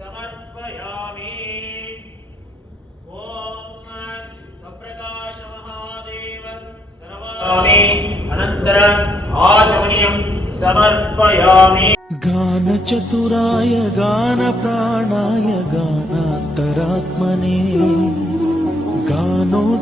समर्पयामि ॐ सम्प्रकाशमहादेव सर्वामि अनन्तरम् आचमेयम् समर्पयामि गानचतुराय गानप्राणाय गानान्तरात्मने No.